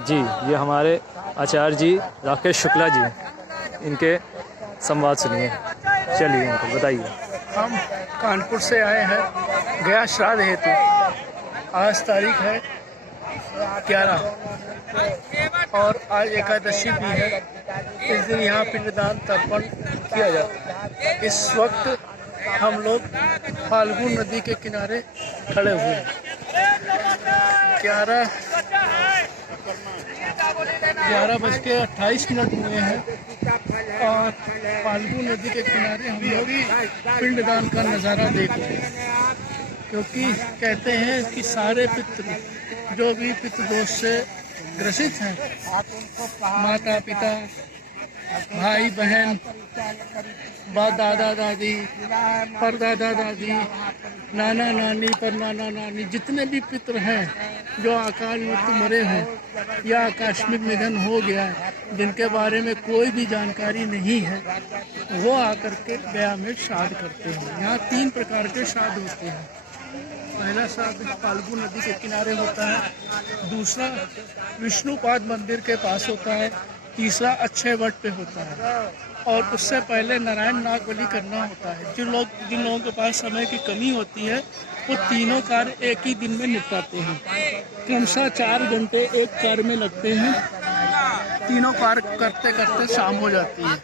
जी, ये हमारे आचार्य जी राकेश शुक्ला जी, इनके संवाद सुनिए। चलिए उनको बताइए। हम कानपुर से आए हैं गया श्राद्ध हेतु। आज तारीख है 11 और आज एकादशी भी है। इस दिन यहाँ पिंडदान तर्पण किया जाता है। इस वक्त हम लोग फाल्गु नदी के किनारे खड़े हुए हैं। 11:28 हुए हैं और फाल्गु नदी के किनारे हम लोग पिंडदान का नज़ारा देख रहे हैं, क्योंकि कहते हैं कि सारे पितृ जो भी पितृदोष से ग्रसित हैं, माता पिता, भाई बहन, दादा दादी, परदादा दादी, नाना नानी, परनाना नानी, जितने भी पितृ हैं जो अकाल मृत्यु मरे हैं या आकस्मिक निधन हो गया है, जिनके बारे में कोई भी जानकारी नहीं है, वो आकर के गया में श्राद्ध करते हैं। यहाँ 3 प्रकार के श्राद्ध होते हैं। पहला श्राद्ध फाल्गु नदी के किनारे होता है, दूसरा विष्णुपाद मंदिर के पास होता है, तीसरा अक्षय वट पे होता है और उससे पहले नारायण नाग बलि करना होता है। जिन लोगों के पास समय की कमी होती है वो तीनों कार्य एक ही दिन में निपटाते हैं। क्रमशः 4 घंटे एक कार्य में लगते हैं। तीनों कार्य करते करते शाम हो जाती है।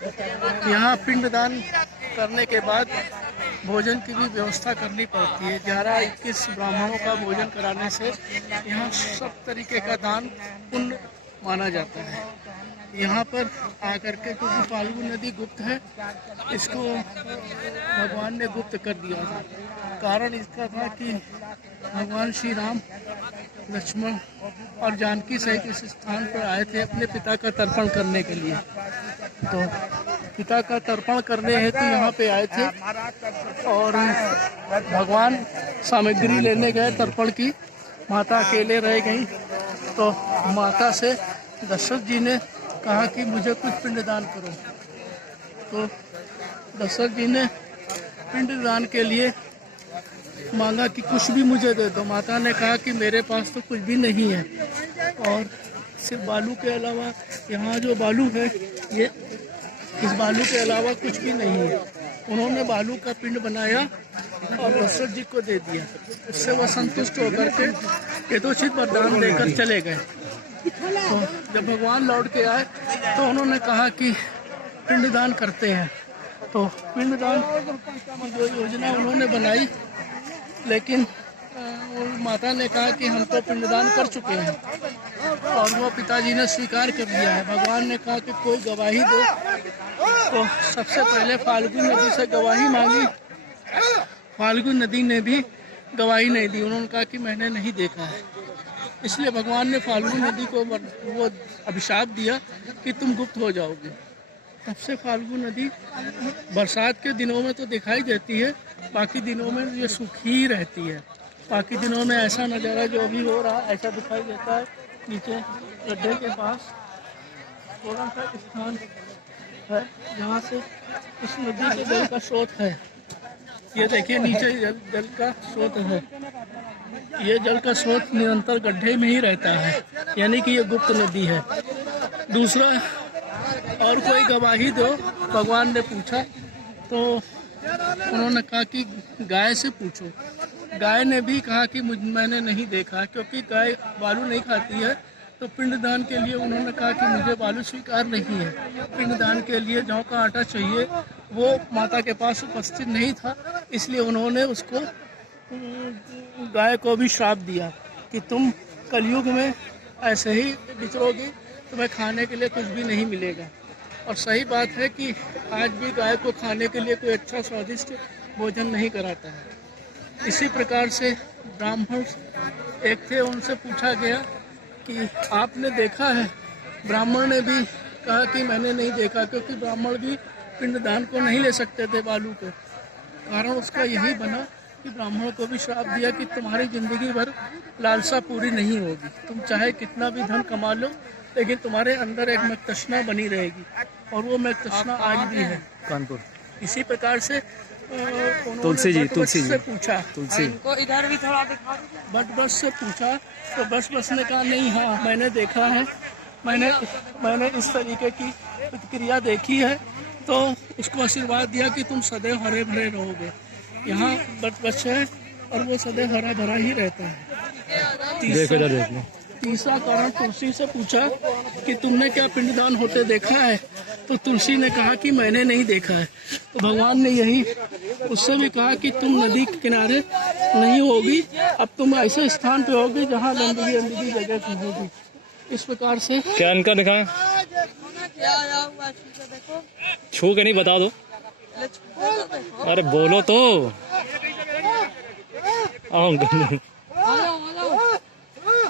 यहाँ पिंडदान करने के बाद भोजन की भी व्यवस्था करनी पड़ती है। 11-21 ब्राह्मणों का भोजन कराने से यहाँ सब तरीके का दान पुण्य माना जाता है। यहाँ पर आकर के, क्योंकि फाल्गु नदी गुप्त है, इसको भगवान ने गुप्त कर दिया था। कारण इसका था कि भगवान श्री राम, लक्ष्मण और जानकी सहित इस स्थान पर आए थे अपने पिता का तर्पण करने के लिए। तो पिता का तर्पण करने हेतु यहाँ पे आए थे और भगवान सामग्री लेने गए तर्पण की। माता अकेले रह गई, तो माता से दशरथ जी ने कहा कि मुझे कुछ पिंडदान करो। तो दशरथ जी ने पिंडदान के लिए मांगा कि कुछ भी मुझे दे दो। माता ने कहा कि मेरे पास तो कुछ भी नहीं है और सिर्फ बालू के अलावा, यहाँ जो बालू है ये, इस बालू के अलावा कुछ भी नहीं है। उन्होंने बालू का पिंड बनाया और दशरथ जी को दे दिया। उससे वह संतुष्ट होकर के यथोचित वरदान देकर चले गए। तो जब भगवान लौट के आए तो उन्होंने कहा कि पिंडदान करते हैं। तो पिंडदान की जो योजना उन्होंने बनाई, लेकिन माता ने कहा कि हम तो पिंडदान कर चुके हैं और वो पिताजी ने स्वीकार कर लिया है। भगवान ने कहा कि कोई गवाही दो। तो सबसे पहले फाल्गु नदी से गवाही मांगी। फाल्गु नदी ने भी गवाही नहीं दी। उन्होंने कहा कि मैंने नहीं देखा है। इसलिए भगवान ने फाल्गु नदी को वो अभिशाप दिया कि तुम गुप्त हो जाओगे। तब से फाल्गु नदी बरसात के दिनों में तो दिखाई देती है, बाकी दिनों में ये सूखी ही रहती है। बाकी दिनों में ऐसा नज़ारा जो अभी हो रहा है ऐसा दिखाई देता है। नीचे गड्ढे के पास थोड़ा सा स्थान है जहाँ से इस नदी के जल का स्रोत है। ये देखिए नीचे जल का स्रोत है। ये जल का स्रोत निरंतर गड्ढे में ही रहता है, यानी कि ये गुप्त नदी है। दूसरा, और कोई गवाही दो, भगवान ने पूछा। तो उन्होंने कहा कि गाय से पूछो। गाय ने भी कहा कि मैंने नहीं देखा, क्योंकि गाय बालू नहीं खाती है। तो पिंडदान के लिए उन्होंने कहा कि मुझे बालू स्वीकार नहीं है। पिंडदान के लिए जौ का आटा चाहिए, वो माता के पास उपस्थित नहीं था, इसलिए उन्होंने उसको, गाय को भी श्राप दिया कि तुम कलयुग में ऐसे ही विचरोगी, तुम्हें खाने के लिए कुछ भी नहीं मिलेगा। और सही बात है कि आज भी गाय को खाने के लिए कोई अच्छा स्वादिष्ट भोजन नहीं कराता है। इसी प्रकार से ब्राह्मण एक थे, उनसे पूछा गया कि आपने देखा है? ब्राह्मण ने भी कहा कि मैंने नहीं देखा, क्योंकि ब्राह्मण भी पिंडदान को नहीं ले सकते थे बालू के। कारण उसका यही बना कि ब्राह्मण को भी श्राप दिया कि तुम्हारी ज़िंदगी भर लालसा पूरी नहीं होगी। तुम चाहे कितना भी धन कमा लो, लेकिन तुम्हारे अंदर एक मृतृष्णा बनी रहेगी, और वो मृतृष्णा आज भी है। कानपुर। इसी प्रकार से तुलसी जी, उन्होंने तुलसी जी। से पूछा, तुलसी को इधर भी थोड़ा दिखा दीजिए। बस से पूछा तो बस ने कहा नहीं, हाँ मैंने देखा है, मैंने इस तरीके की प्रतिक्रिया देखी है, तो उसको आशीर्वाद दिया कि तुम सदैव हरे भरे रहोगे। यहाँ बच है और वो सदैव हरा भरा ही रहता है। देखो इधर देखो। तीसरा कारण तुलसी से पूछा कि तुमने क्या पिंडदान होते देखा है, तो तुलसी ने कहा कि मैंने नहीं देखा है। तो भगवान ने यही उससे भी कहा कि तुम नदी के किनारे नहीं होगी, अब तुम ऐसे स्थान पे होगी जहाँ गंदगी गंदगी जगह की होगी। इस प्रकार से क्या इनका दिखा, क्या आया हुआ है, देखो छू के नहीं बता दो। ले छुपो तो देखो। अरे बोलो तो। आओ, हेलो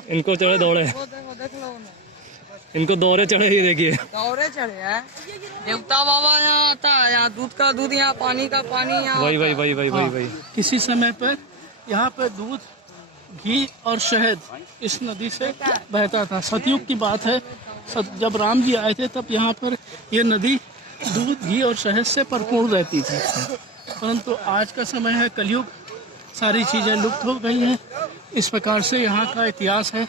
इनको चढ़े दौड़े, वो देखो, देख लो उन्हें। इनको दौरे चढ़े ही देखिए। दौरे चढ़े हैं। देवता बाबा यहाँ आता है, यहाँ दूध का दूध, यहाँ पानी का पानी, यहाँ वही वही वही वही वही वही। किसी समय पर यहाँ पे दूध, घी और शहद इस नदी से बहता था। सतयुग की बात है, जब राम जी आए थे तब यहाँ पर ये नदी दूध, घी और शहद से भरपूर रहती थी। परंतु आज का समय है कलयुग, सारी चीज़ें लुप्त हो गई हैं। इस प्रकार से यहाँ का इतिहास है